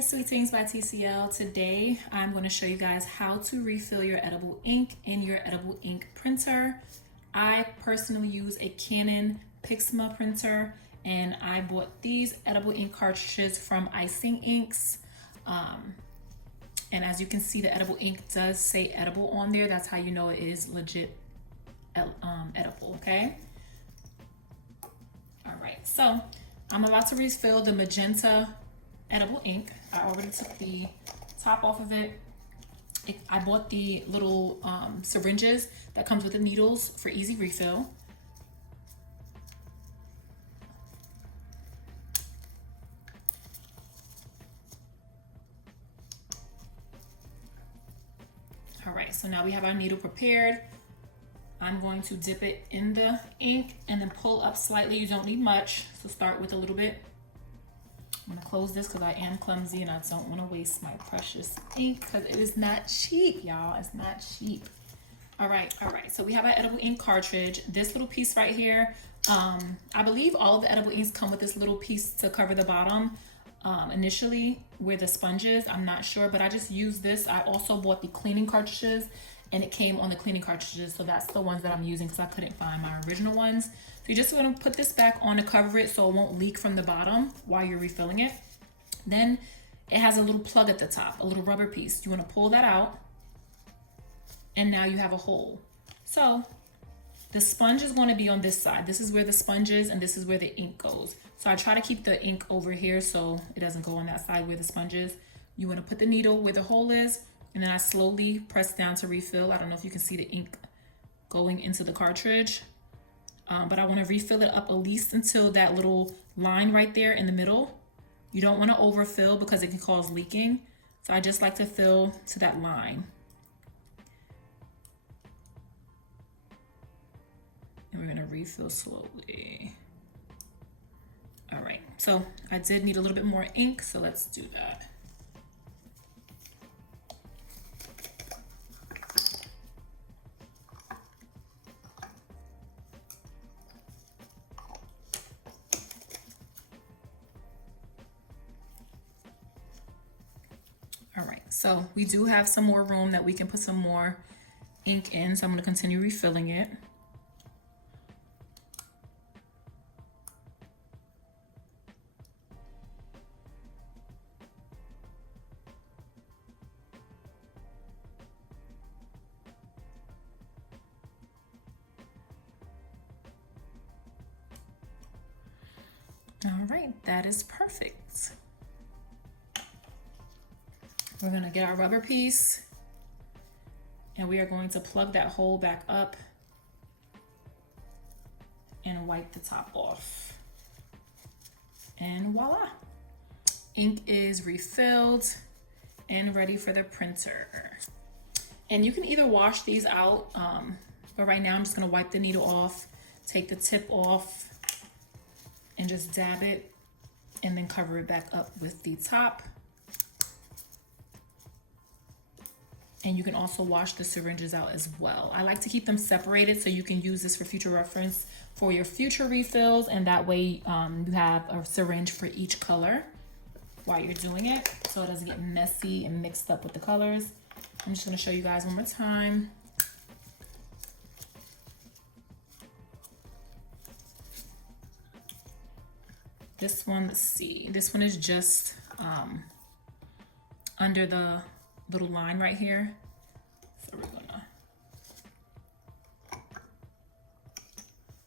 SweeTings by TCL. Today I'm going to show you guys how to refill your edible ink in your edible ink printer. I personally use a Canon Pixma printer, and I bought these edible ink cartridges from Icing Inks. And as you can see, the edible ink does say edible on there. That's how you know it is legit edible, okay? All right, so I'm about to refill the magenta edible ink. I already took the top off of it. I bought the little syringes that comes with the needles for easy refill. All right, so now we have our needle prepared. I'm going to dip it in the ink and then pull up slightly. You don't need much, so start with a little bit. I'm gonna close this because I am clumsy and I don't want to waste my precious ink because it is not cheap, y'all. It's not cheap. All right, so we have our edible ink cartridge. This little piece right here, I believe all of the edible inks come with this little piece to cover the bottom. Initially, where the sponge is, I'm not sure, but I just used this. I also bought the cleaning cartridges, and it came on the cleaning cartridges, so that's the ones that I'm using because I couldn't find my original ones. So you're just gonna put this back on to cover it so it won't leak from the bottom while you're refilling it. Then it has a little plug at the top, a little rubber piece. You wanna pull that out, and now you have a hole. So the sponge is gonna be on this side. This is where the sponge is, and this is where the ink goes. So I try to keep the ink over here so it doesn't go on that side where the sponge is. You wanna put the needle where the hole is, and then I slowly press down to refill. I don't know if you can see the ink going into the cartridge, but I wanna refill it up at least until that little line right there in the middle. You don't wanna overfill because it can cause leaking. So I just like to fill to that line. And we're gonna refill slowly. All right, so I did need a little bit more ink, so let's do that. All right, so we do have some more room that we can put some more ink in, so I'm gonna continue refilling it. All right, that is perfect. We're gonna get our rubber piece and we are going to plug that hole back up and wipe the top off. And voila, ink is refilled and ready for the printer. And you can either wash these out, but right now I'm just gonna wipe the needle off, take the tip off, and just dab it and then cover it back up with the top. And you can also wash the syringes out as well. I like to keep them separated so you can use this for future reference for your future refills, and that way you have a syringe for each color while you're doing it so it doesn't get messy and mixed up with the colors. I'm just gonna show you guys one more time. This one, let's see. This one is just under the little line right here. So we're gonna,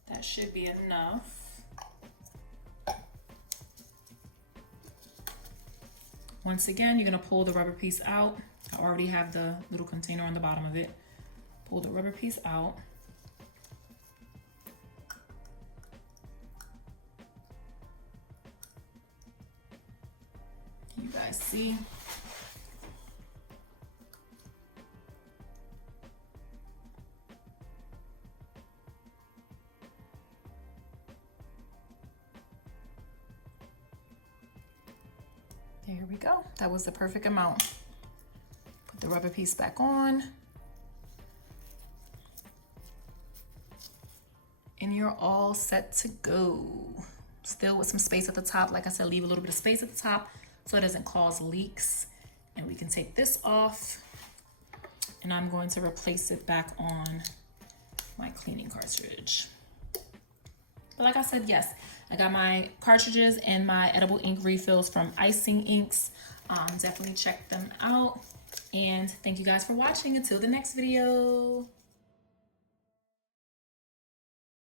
that should be enough. Once again, you're gonna pull the rubber piece out. I already have the little container on the bottom of it. Pull the rubber piece out. You guys see? There we go. That was the perfect amount. Put the rubber piece back on. And you're all set to go. Still with some space at the top. Like I said, leave a little bit of space at the top so it doesn't cause leaks. And we can take this off, and I'm going to replace it back on my cleaning cartridge. But like I said, yes, I got my cartridges and my edible ink refills from Icing Inks. Definitely check them out. And thank you guys for watching. Until the next video.